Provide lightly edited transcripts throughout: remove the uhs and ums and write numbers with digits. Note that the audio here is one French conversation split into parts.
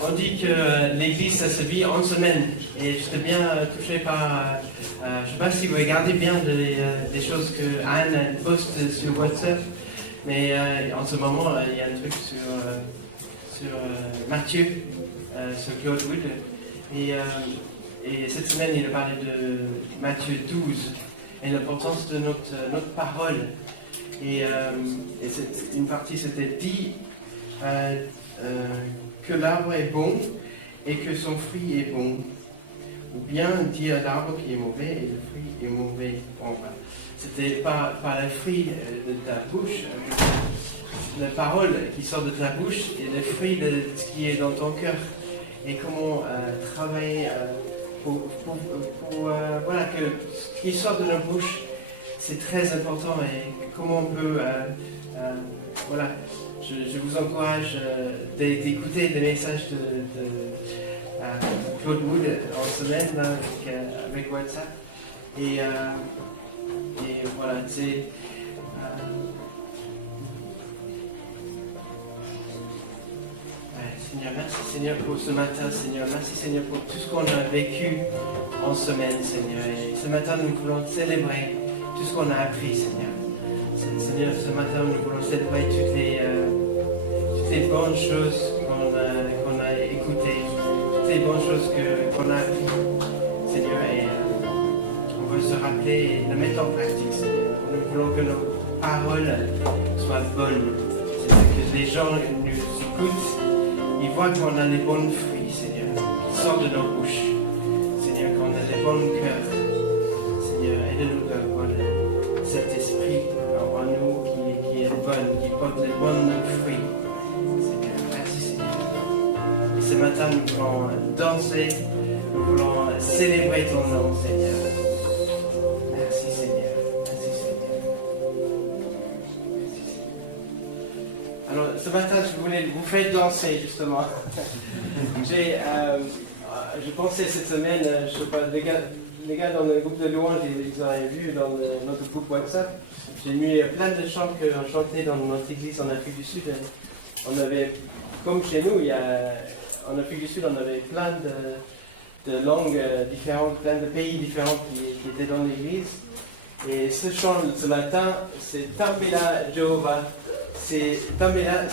On dit que l'église, ça se vit en semaine. Et j'étais bien touché par... je ne sais pas si vous regardez bien des choses que Anne poste sur WhatsApp. Mais en ce moment, il y a un truc sur Matthieu, sur Claude Wood. Et cette semaine, il a parlé de Matthieu 12 et l'importance de notre parole. Et une partie, c'était dit que l'arbre est bon et que son fruit est bon. Ou bien dire à l'arbre qui est mauvais et le fruit est mauvais. Bon, c'était pas le fruit de ta bouche, la parole qui sort de ta bouche et le fruit de ce qui est dans ton cœur. Et comment travailler pour voilà, que ce qui sort de nos bouches, c'est très important. Et comment on peut, voilà, je vous encourage d'écouter des messages de Claude Wood en semaine là, avec WhatsApp. Et voilà, c'est... Seigneur, merci Seigneur pour ce matin, Seigneur. Merci Seigneur pour tout ce qu'on a vécu en semaine, Seigneur. Et ce matin, nous voulons célébrer tout ce qu'on a appris, Seigneur. Seigneur, ce matin, nous voulons célébrer toutes les bonnes choses qu'on a écoutées, toutes les bonnes choses qu'on a apprises, Seigneur. Et on veut se rappeler et le mettre en pratique, Seigneur. Nous voulons que nos paroles soient bonnes, Seigneur, que les gens nous écoutent. Ils voient qu'on a les bons fruits, Seigneur, qui sortent de nos bouches. Seigneur, qu'on a les bons cœurs. Seigneur, aide-nous d'avoir cet esprit en nous qui est bon, qui porte les bons fruits. Seigneur, merci Seigneur. Et ce matin, nous voulons danser, nous voulons célébrer ton nom, Seigneur. Merci Seigneur. Merci Seigneur. Merci Seigneur. Alors, ce matin, je voulais vous faire danser, justement. Je pensais cette semaine, je sais pas, les gars dans le groupe de louanges, ils avaient vu dans notre groupe WhatsApp, j'ai mis plein de chants qu'on chantait dans notre église en Afrique du Sud. On avait, comme chez nous, en Afrique du Sud, on avait plein de langues différentes, plein de pays différents qui étaient dans l'église. Et ce chant ce matin, c'est Tambela Jehovah. Tambela,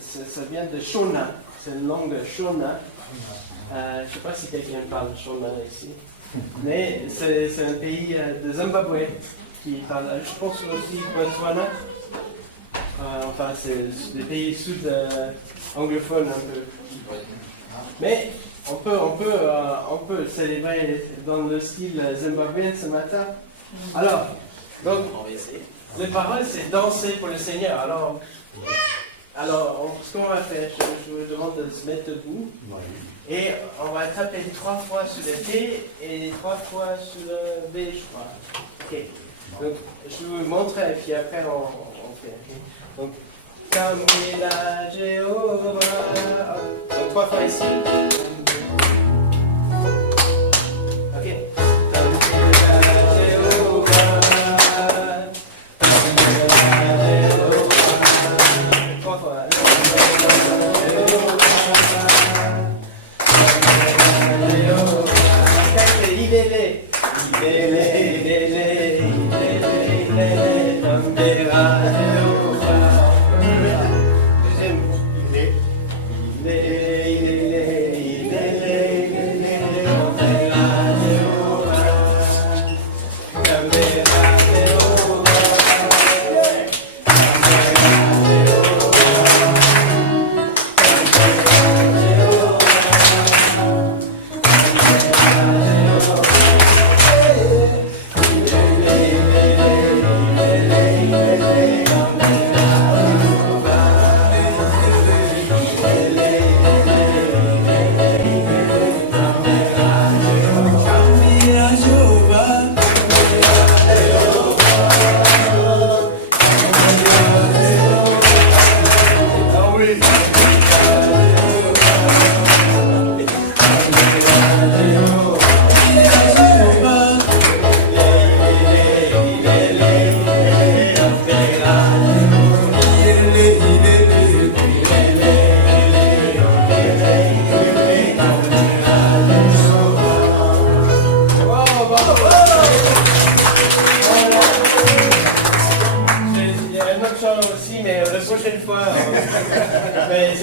ça vient de Shona, c'est une langue Shona. Je ne sais pas si quelqu'un parle Shona ici, mais c'est un pays de Zimbabwe qui parle, je pense aussi Botswana. Enfin, c'est des pays sud anglophones un peu. Mais on peut célébrer dans le style zimbabwéen ce matin. Alors, donc, les paroles, c'est danser pour le Seigneur. Alors, ce qu'on va faire, je vous demande de se mettre debout. Et on va taper 3 fois sur le T et 3 fois sur le B, je crois. Ok. Donc, je vais vous montrer et puis après on fait. Okay. Donc, Tambela Jehovah. Donc, 3 fois ici. Ok.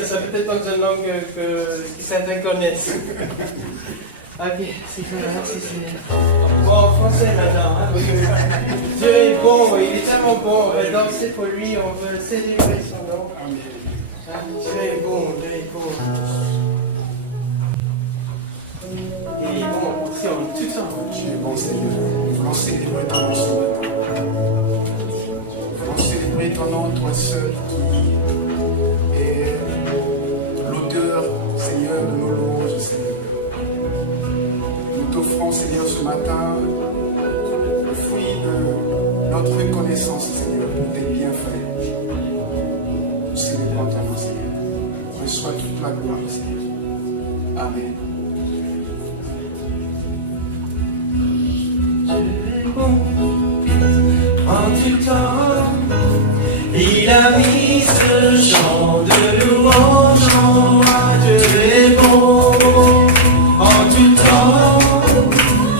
ça peut être dans une langue que certains connaissent. Ok, c'est ça, merci Seigneur. Bon, en français maintenant. Hein? Dieu est bon, il est tellement bon. On va danser pour lui, on veut célébrer son nom. Hein? Dieu est bon, Dieu est bon. Il est bon aussi en tout temps. Tu es bon, Seigneur. Nous voulons célébrer ton nom ce matin. Nous voulons célébrer ton nom, toi seul, qui est l'auteur, Seigneur, de nos louanges, Seigneur. Nous t'offrons, Seigneur, ce matin, le fruit de notre reconnaissance, Seigneur, pour tes bienfaits. Nous célébrons ton nom, Seigneur. Reçois toute la gloire, Seigneur. Amen. En tout temps, il a mis ce chant de louange en moi. Dieu est bon. En tout temps,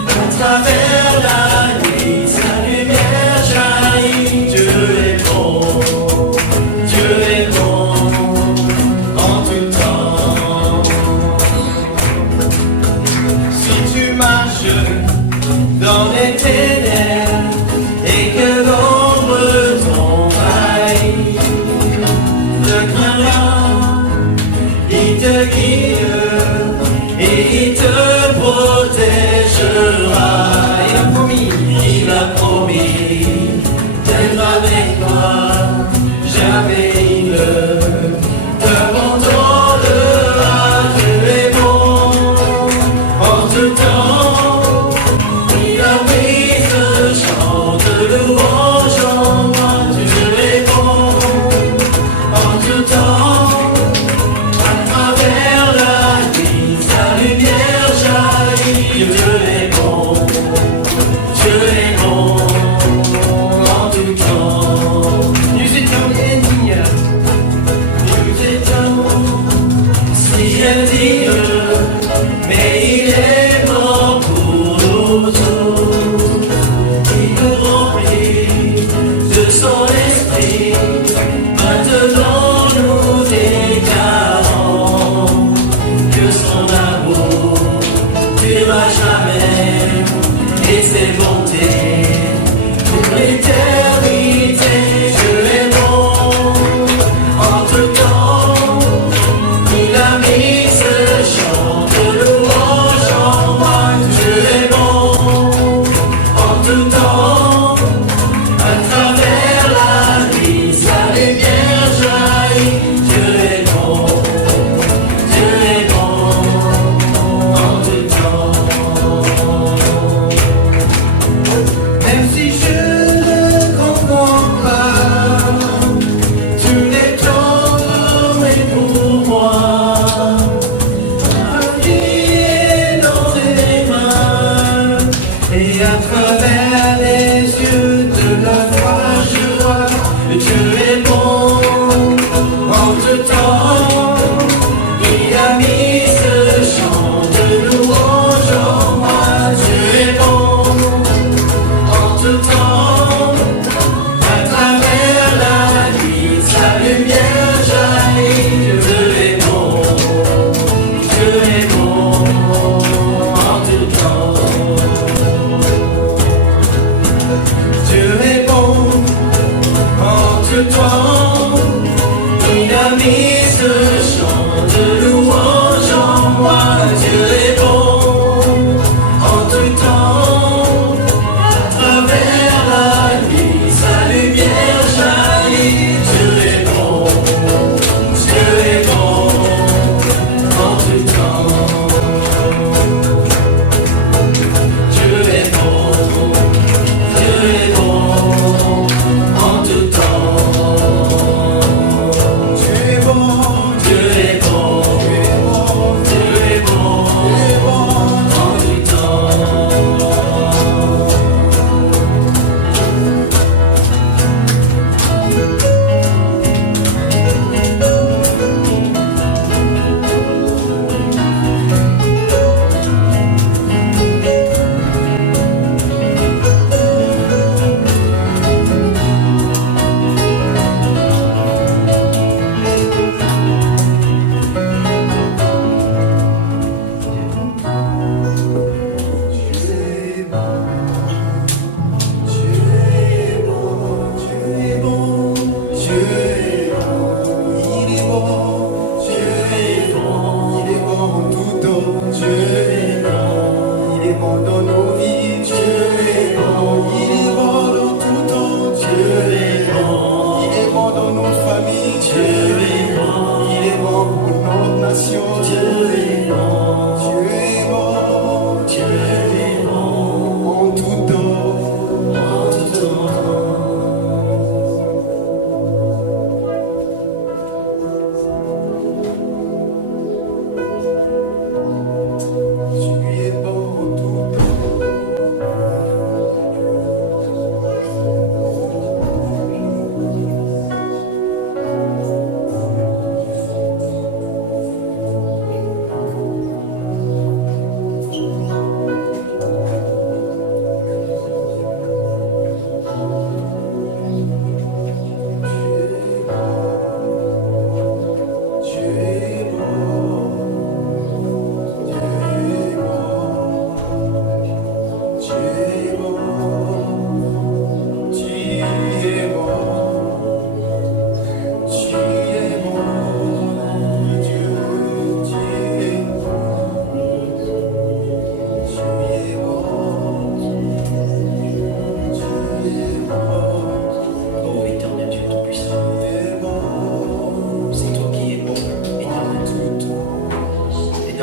à travers la nuit, sa lumière jaillit. Dieu est bon. Dieu est bon. En tout temps. Si tu marches dans les ténèbres et que l'ombre t'envahit, le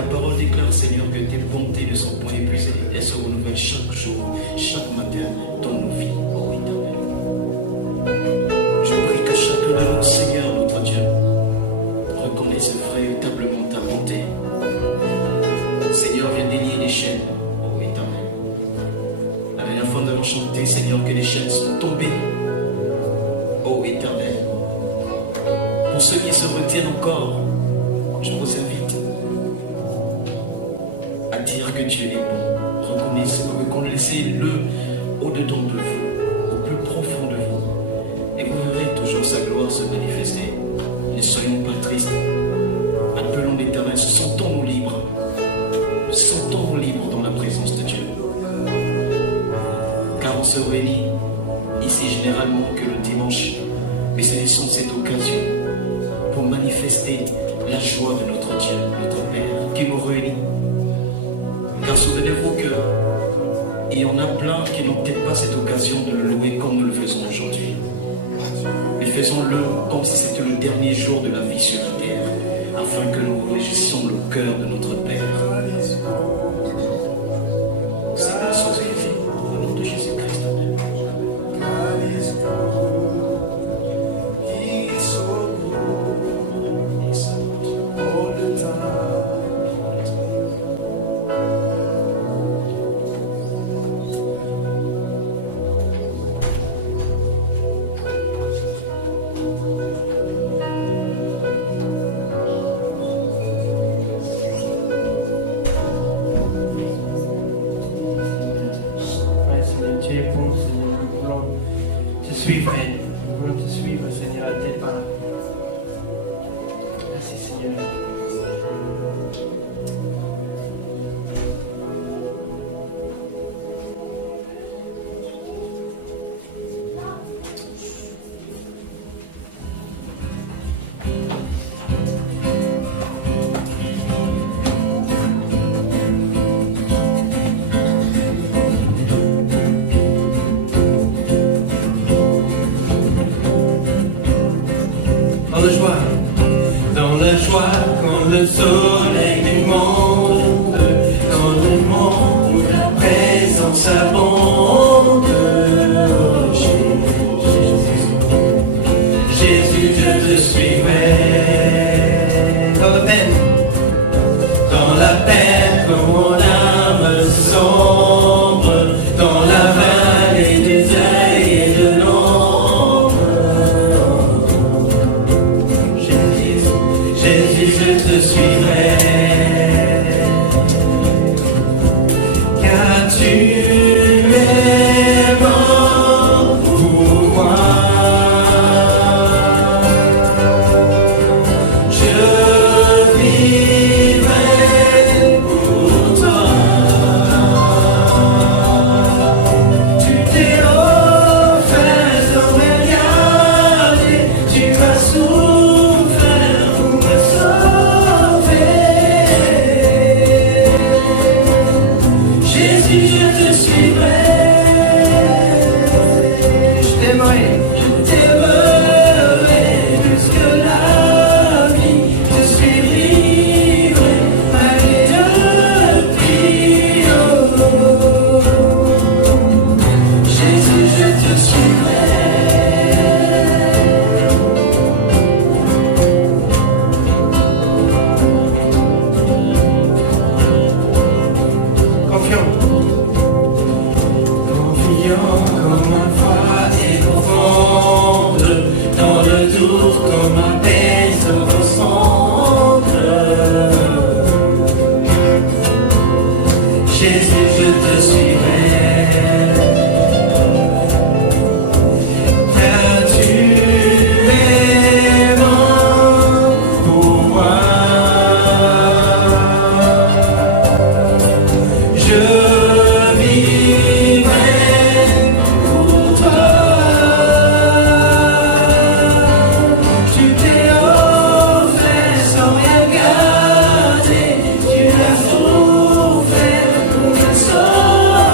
Ta parole déclare, Seigneur, que tes bontés ne sont point épuisées. Elles se renouvellent chaque jour, chaque matin dans nos vies, ô Éternel. Je prie que chacun de nous, Seigneur, notre Dieu, reconnaisse véritablement ta bonté. Seigneur, viens délier les chaînes, ô Éternel. La dernière fois, nous avons chanté, Seigneur, que les chaînes sont tombées, ô Éternel. Pour ceux qui se retiennent encore, je vous invite à dire que Dieu est bon. Reconnaissez-le au-dedans de vous, au plus profond de vous. Et vous verrez toujours sa gloire se manifester. Ne soyons pas tristes. Appelons l'Éternel, sentons-nous libres. Sentons-nous libres dans la présence de Dieu. Car on se réunit ici généralement que le dimanche, mais saisissons cette occasion pour manifester la joie de notre Dieu, notre Père, qui nous réunit. Car souvenez-vous qu'il y en a plein qui n'ont peut-être pas cette occasion de le louer comme nous le faisons aujourd'hui. Mais faisons-le comme si c'était le dernier jour de la vie sur la terre, afin que nous réjouissions le cœur de notre Père. Seigneur, sois élevé au nom de Jésus-Christ. Amen. Suivre, nous voulons te suivre, Seigneur, à tes pas. Merci, Seigneur. Dans la joie, quand le soleil du monde, dans le monde où ta présence abonde. Jésus, je te suivrai. Dans la peine, quand mon âme sombre, dans la vallée du deuil et de l'ombre. Jésus, je te suivrai, car tu es mort pour moi. Je vivrai pour toi. Tu t'es offert sans regarder, tu m'as souffert pour me sauver. Jésus, je te suivrai. Je t'aimerai jusque la vie. Je suis livré malgré depuis. Jésus, je te suivrai. Confiant comme un froid et profonde, dans le doute comme un paix se concentre. Jésus, je te suivrai, car tu es mort pour moi. Je vivrai pour toi. Tu t'es offert sans rien garder, tu l'as souffert pour me sauver.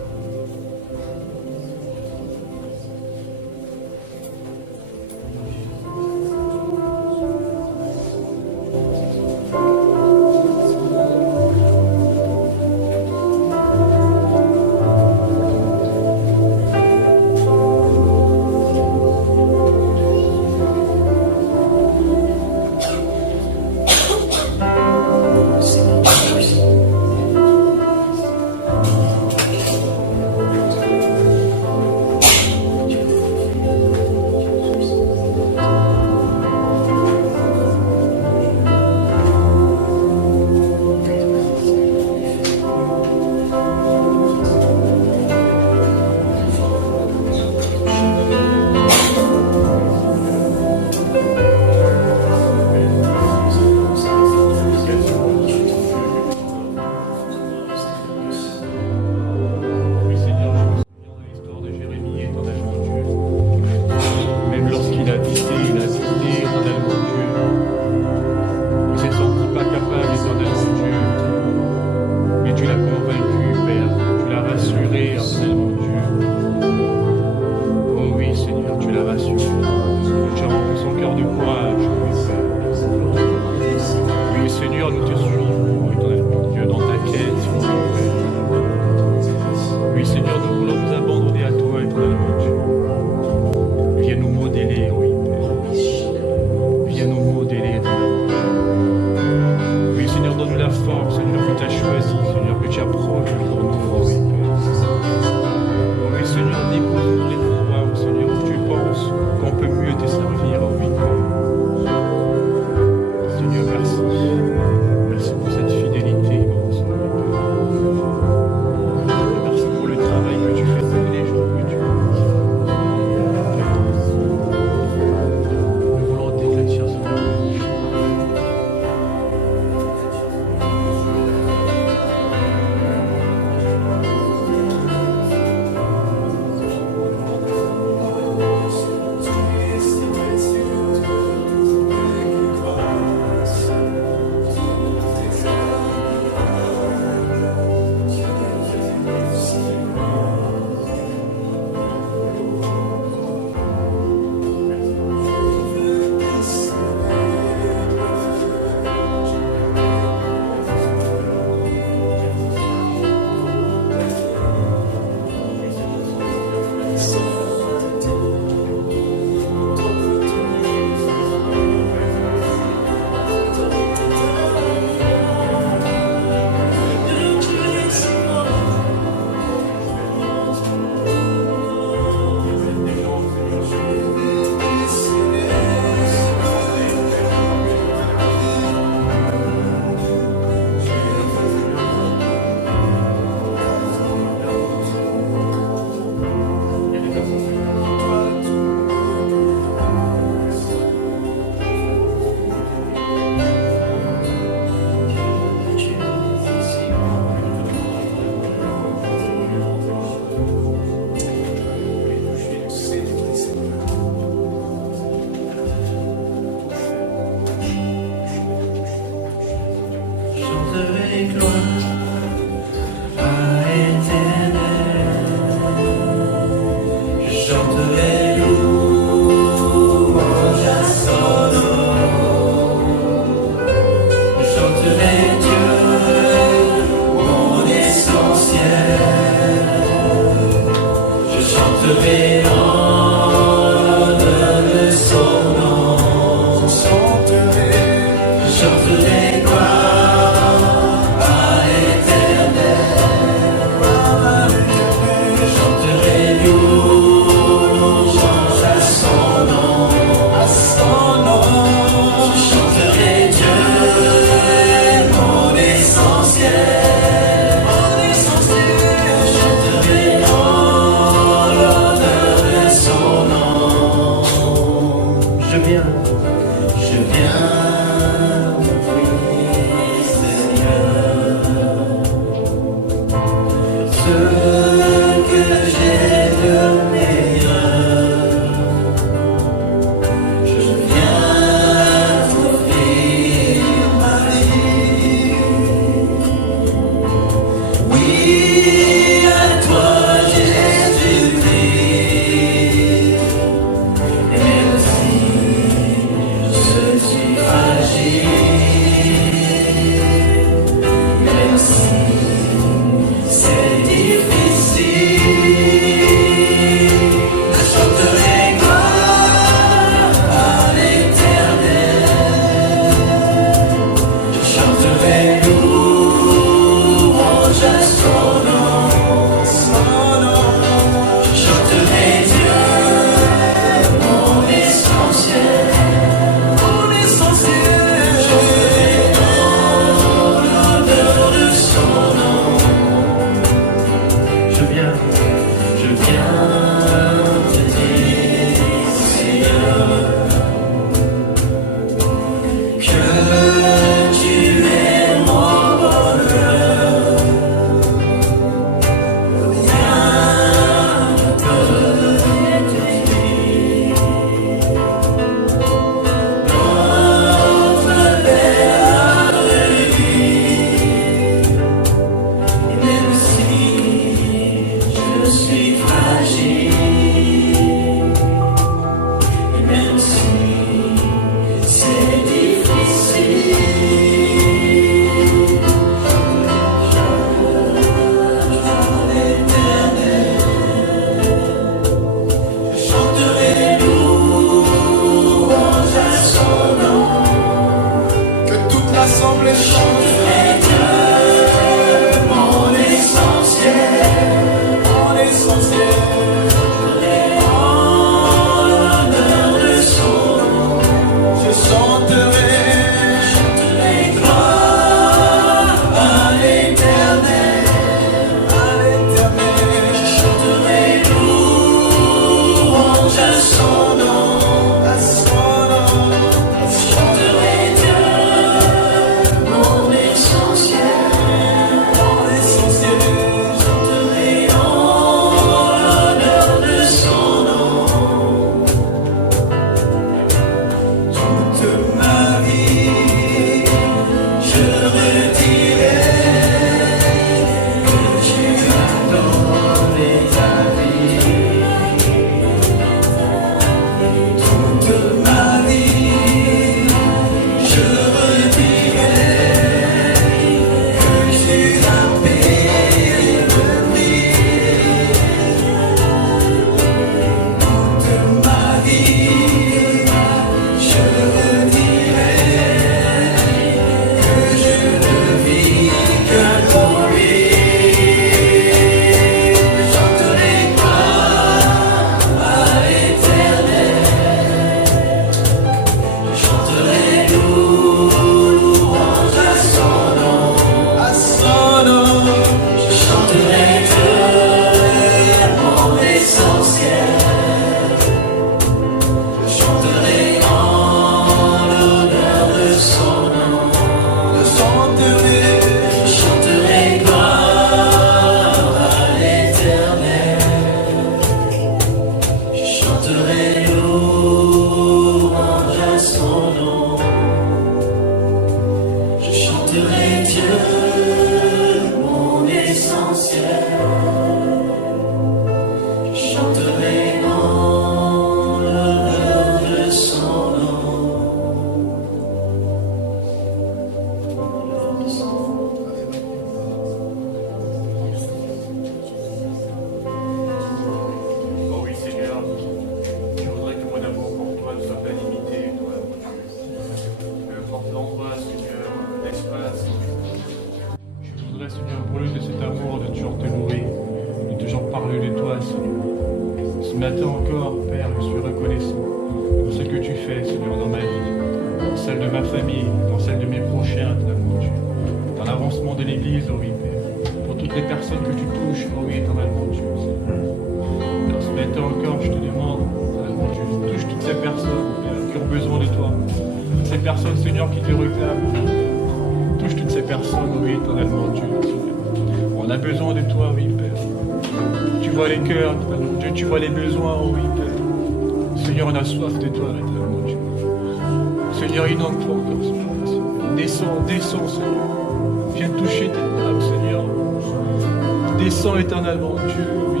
Éternellement, Dieu, oui.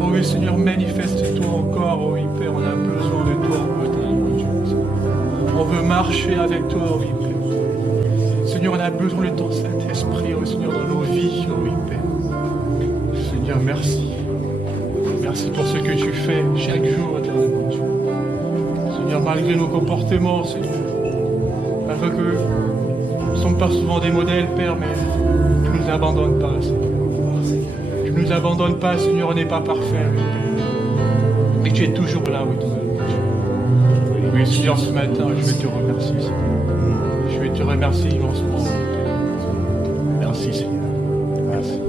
Oh oui, Seigneur, manifeste-toi encore, oh oui, Père, on a besoin de toi, oh éternellement, Dieu. On veut marcher avec toi, oh oui, Père. Seigneur, on a besoin de ton Saint-Esprit, oh Seigneur, dans nos vies, oh oui, Père. Seigneur, merci. Merci pour ce que tu fais chaque jour, éternellement, Dieu. Seigneur, malgré nos comportements, Seigneur, malgré que nous ne sommes pas souvent des modèles, Père, mais tu ne nous abandonnes pas, Seigneur. Ne nous abandonne pas, Seigneur, on n'est pas parfait, oui, Père. Mais tu es toujours là, oui, Dieu. Oui, Seigneur, ce matin, je vais te remercier, Seigneur. Je vais te remercier immensément, oui, Père. Merci, Seigneur. Merci.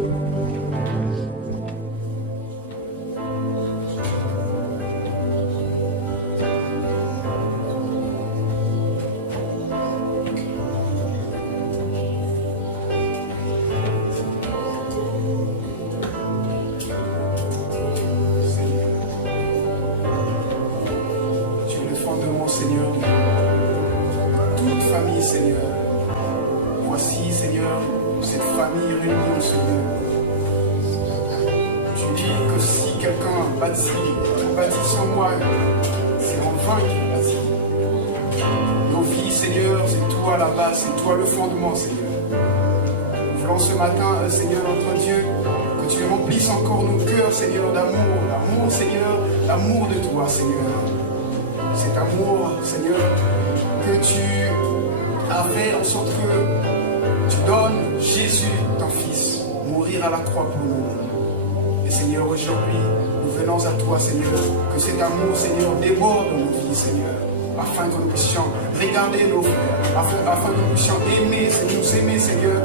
Afin que nous puissions regarder nos frères, afin que nous puissions aimer, nous aimer, Seigneur,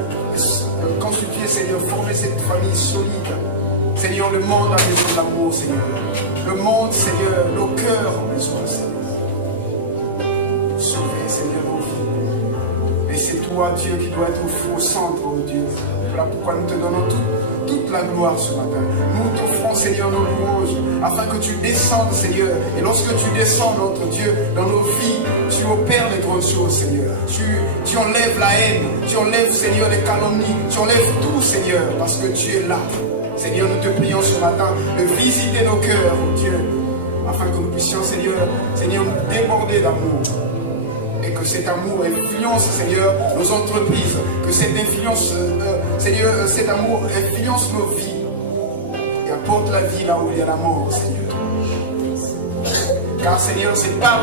constituer, Seigneur, former cette famille solide. Seigneur, le monde a besoin d'amour, Seigneur. Le monde, Seigneur, nos cœurs ont besoin, Seigneur. Pour sauver, Seigneur, nos vies. Et c'est toi, Dieu, qui doit être au centre, oh Dieu. Voilà pourquoi nous te donnons toute la gloire ce matin. Nous t'offrons, Seigneur, nos louanges, afin que tu descendes, Seigneur. Et lorsque tu descends, notre Dieu, dans nos vies, tu opères les grandes choses, Seigneur. Tu enlèves la haine, tu enlèves, Seigneur, les calomnies, tu enlèves tout, Seigneur, parce que tu es là. Seigneur, nous te prions ce matin de visiter nos cœurs, oh Dieu, afin que nous puissions, Seigneur, nous déborder d'amour. Et que cet amour influence, Seigneur, nos entreprises. Que cette influence, Seigneur, cet amour influence nos vies. Et apporte la vie là où il y a la mort, Seigneur. Car, Seigneur, c'est par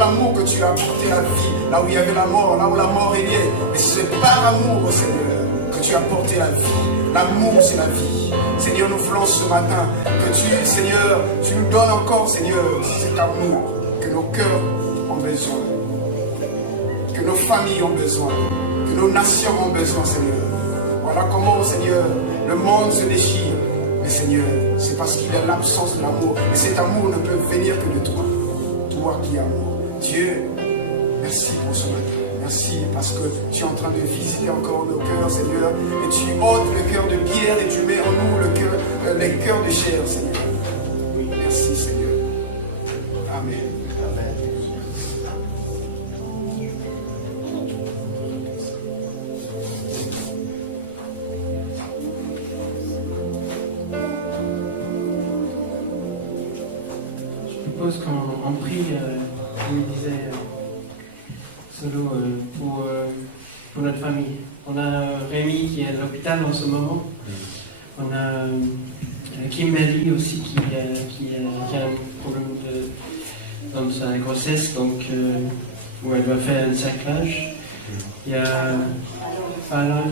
l'amour que tu as apporté la vie. Là où il y avait la mort, là où la mort est liée. Mais c'est par amour, Seigneur, que tu as apporté la vie. L'amour, c'est la vie. Seigneur, nous voulons ce matin que tu, Seigneur, tu nous donnes encore, Seigneur, cet amour que nos cœurs ont besoin. Que nos familles ont besoin, que nos nations ont besoin, Seigneur. Voilà comment, Seigneur, le monde se déchire. Mais Seigneur, c'est parce qu'il y a l'absence de l'amour. Et cet amour ne peut venir que de toi. Toi qui es amour. Dieu, merci pour ce matin. Merci parce que tu es en train de visiter encore nos cœurs, Seigneur. Et tu ôtes le cœur de pierre et tu mets en nous les cœurs de chair, Seigneur. Oui, merci, Seigneur. Amen. Je propose qu'on prie, comme il disait Solo, pour notre famille. On a Rémi qui est à l'hôpital en ce moment. On a Kimberly aussi qui a un problème dans sa grossesse, donc où elle doit faire un cerclage. Il y a Fallon.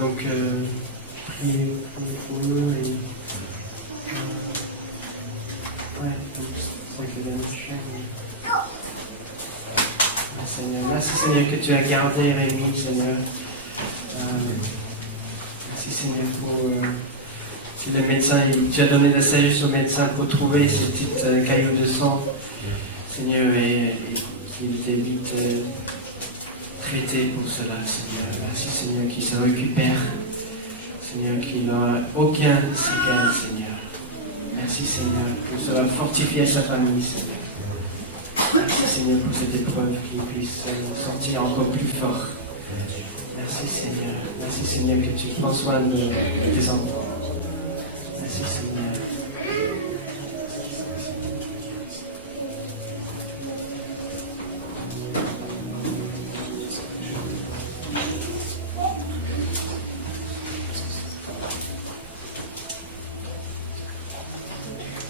Donc, priez pour eux et Seigneur, merci Seigneur que tu as gardé Rémi, Seigneur. Merci Seigneur pour que le médecin, tu as donné la sagesse au médecin pour trouver ces petites cailloux de sang, Seigneur, et qu'il était vite traité pour cela, Seigneur. Merci Seigneur qu'il se récupère, Seigneur, qu'il n'aura aucun séquelle, Seigneur. Merci Seigneur que cela fortifie sa famille, Seigneur. Merci Seigneur pour cette épreuve qu'il puisse sortir encore plus fort. Merci Seigneur. Merci Seigneur que tu prends soin de tes enfants. Merci Seigneur.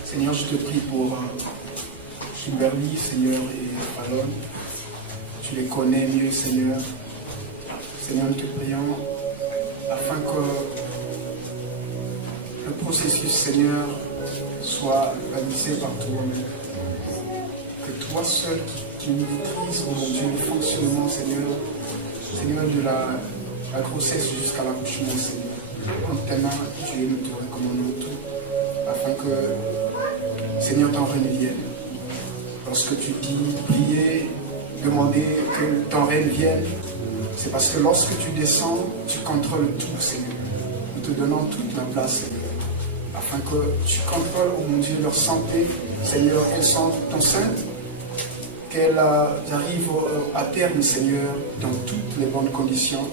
Seigneur, je te prie pour Kimberly, Seigneur, et Fallon. Tu les connais mieux, Seigneur. Seigneur, nous te prions afin que le processus, Seigneur, soit balisé par toi-même. Que toi seul qui maîtrises, oh mon Dieu, le fonctionnement, Seigneur, de la grossesse jusqu'à l'accouchement, Seigneur. En tes mains, Dieu, nous te recommandons tout, afin que, Seigneur, ton règne vienne. Lorsque tu dis prier, demander que ton règne vienne, c'est parce que lorsque tu descends, tu contrôles tout, Seigneur. Nous te donnons toute la place, Seigneur, afin que tu contrôles, oh mon Dieu, leur santé. Seigneur, elles sont enceintes, qu'elles arrivent à terme, Seigneur, dans toutes les bonnes conditions,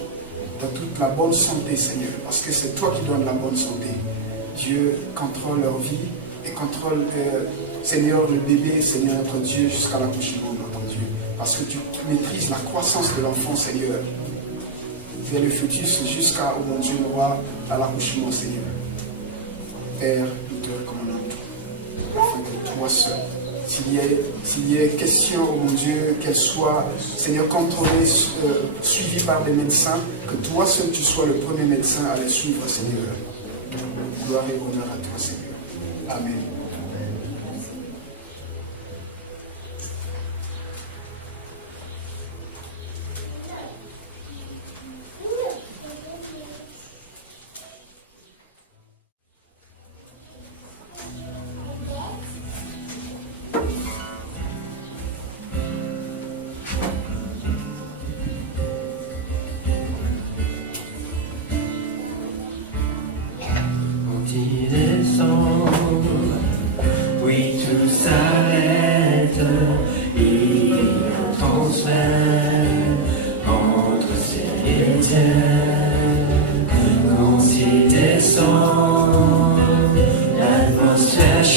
dans toute la bonne santé, Seigneur, parce que c'est toi qui donnes la bonne santé. Dieu contrôle leur vie et contrôle, Seigneur, le bébé, Seigneur, notre Dieu, jusqu'à l'accouchement, notre Dieu. Parce que tu maîtrises la croissance de l'enfant, Seigneur. Vers le fœtus jusqu'à, oh mon Dieu, le roi, à l'accouchement, Seigneur. Père, nous te recommandons tout, afin que toi seul, s'il y a question, oh mon Dieu, qu'elle soit, Seigneur, contrôlée, suivie par des médecins, que toi seul, tu sois le premier médecin à les suivre, Seigneur. Gloire et honneur à toi, Seigneur. Amen.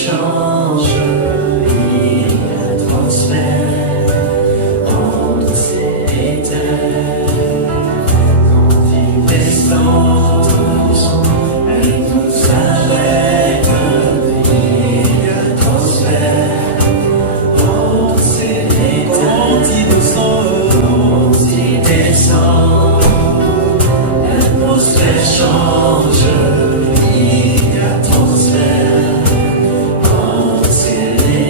change, il y a transfert entre ciel et terre. Quand il descend, elle nous arrête, il y a transfert entre ciel et terre. Quand il descend, l'atmosphère change. Il y a transfert entre ciel et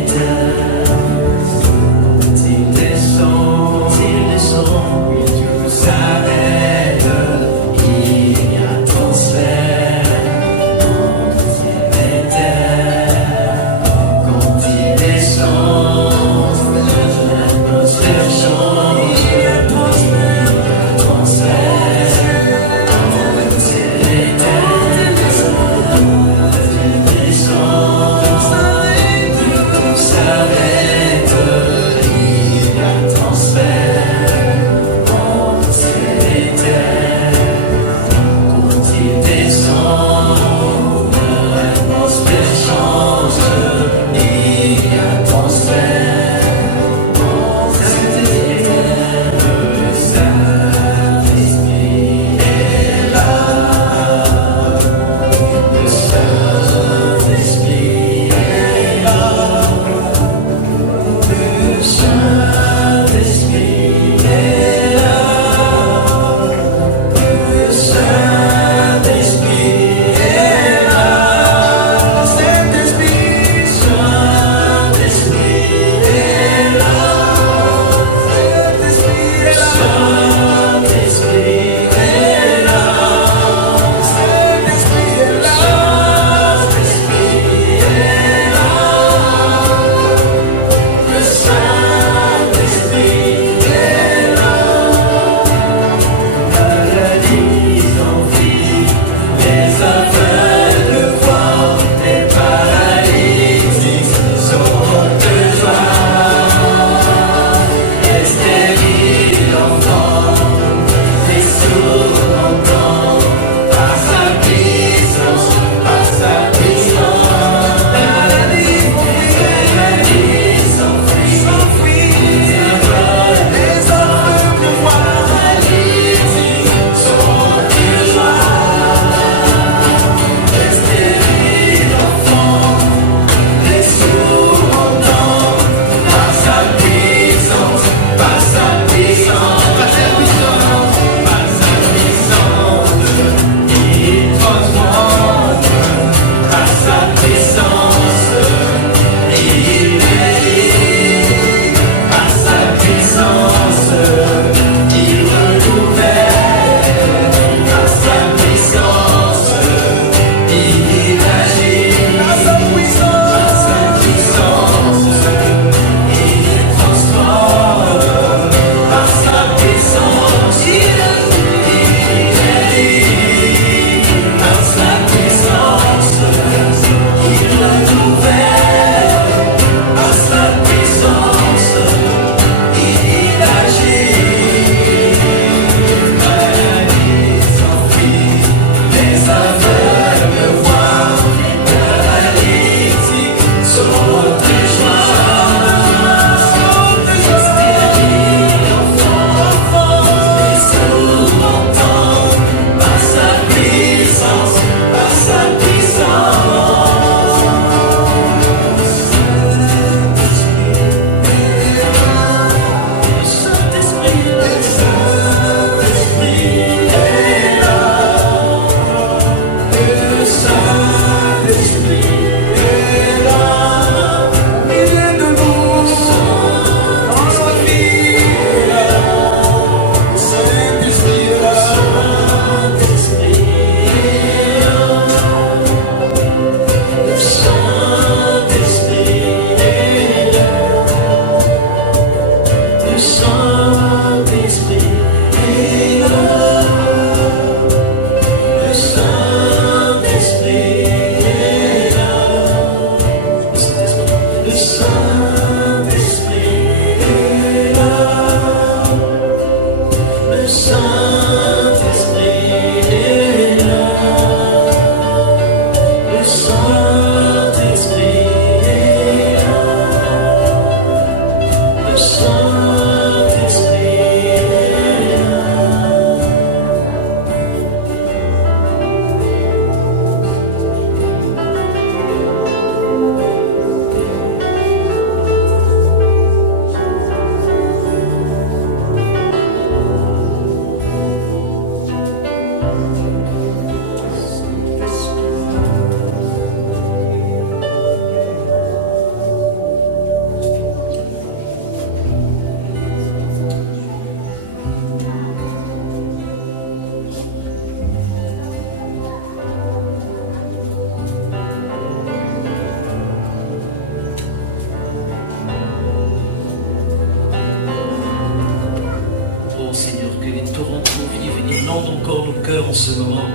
en ce moment,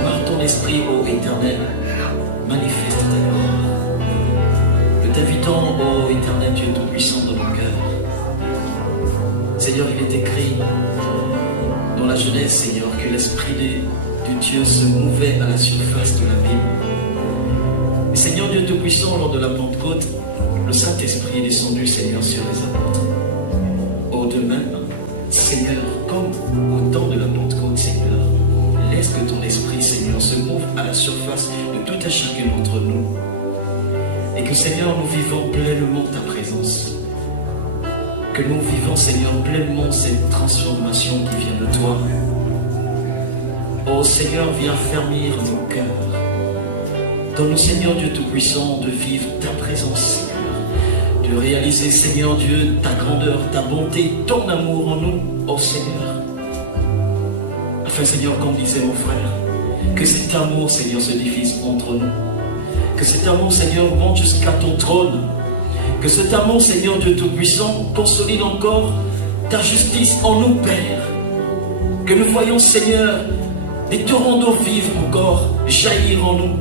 par ton esprit, ô Éternel, manifeste ta gloire. Nous t'invitons, ô Éternel Dieu Tout-Puissant, dans nos cœurs. Seigneur, il est écrit dans la Genèse, Seigneur, que l'Esprit de Dieu se mouvait à la surface de l'abîme. Et Seigneur Dieu Tout-Puissant, lors de la Pentecôte, le Saint-Esprit est descendu, Seigneur, sur les apôtres. Oh, de même, Seigneur, comme au temps de la Pentecôte, Seigneur, laisse que ton Esprit, Seigneur, se mouve à la surface de tout un chacun d'entre nous. Et que, Seigneur, nous vivons pleinement ta présence. Que nous vivons, Seigneur, pleinement cette transformation qui vient de toi. Oh Seigneur, viens affermir nos cœurs. Donne-nous, Seigneur Dieu Tout-Puissant, de vivre ta présence, Seigneur. De réaliser, Seigneur Dieu, ta grandeur, ta bonté, ton amour en nous, oh Seigneur. Afin, Seigneur, comme disait mon frère, que cet amour, Seigneur, se diffuse entre nous. Que cet amour, Seigneur, monte jusqu'à ton trône. Que cet amour, Seigneur Dieu Tout-Puissant, consolide encore ta justice en nous, Père. Que nous voyons, Seigneur, des torrents d'eau vive encore jaillir en nous.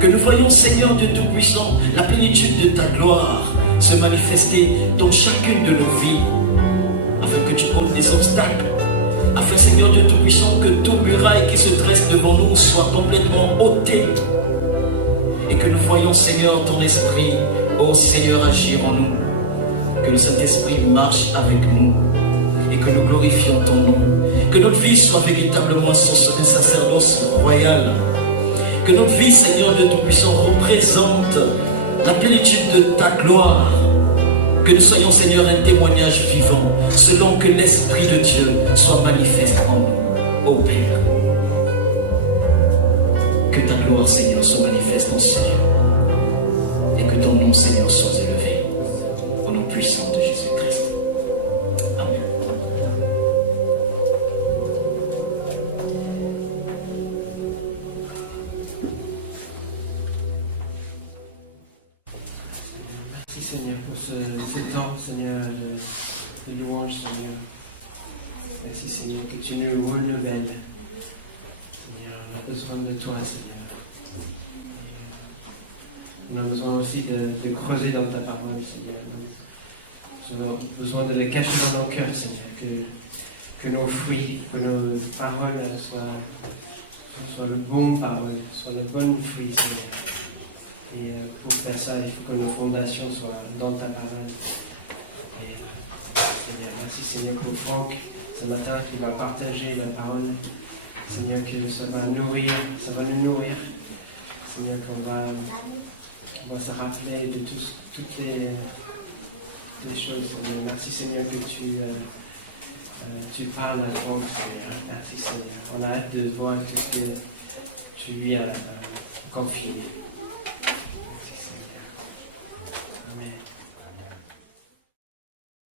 Que nous voyons, Seigneur Dieu Tout-Puissant, la plénitude de ta gloire se manifester dans chacune de nos vies. Afin que tu ôtes des obstacles. Afin, Seigneur Dieu Tout-Puissant, que toute muraille qui se dresse devant nous soit complètement ôtée. Et que nous voyons, Seigneur, ton esprit, ô Seigneur, agir en nous. Que le Saint-Esprit marche avec nous. Et que nous glorifions ton nom. Que notre vie soit véritablement un sacerdoce royal. Que notre vie, Seigneur Dieu Tout-Puissant, représente la plénitude de ta gloire. Que nous soyons, Seigneur, un témoignage vivant, selon que l'Esprit de Dieu soit manifeste en nous, ô Père. Que ta gloire, Seigneur, soit manifeste en ce lieu. Et que ton nom, Seigneur, soit élevé. Au nom puissant de Jésus-Christ. Amen. Merci Seigneur pour ce temps, Seigneur, de louange, Seigneur. Merci Seigneur que tu nous renouvelles. Seigneur, on a besoin de toi, Seigneur. Et on a besoin aussi de creuser dans ta parole, Seigneur. Nous avons besoin de les cacher dans nos cœurs, Seigneur. Que nos fruits, que nos paroles soient le bon parole, soient le bon fruit, Seigneur. Et pour faire ça, il faut que nos fondations soient dans ta parole. Et Seigneur, merci Seigneur pour Franck ce matin qui va partager la parole. Seigneur, que ça va nous nourrir. Seigneur, qu'on va se rappeler de toutes les choses. Seigneur. Merci Seigneur que tu parles à Franck, Seigneur. Merci Seigneur. On a hâte de voir ce que tu lui as confié.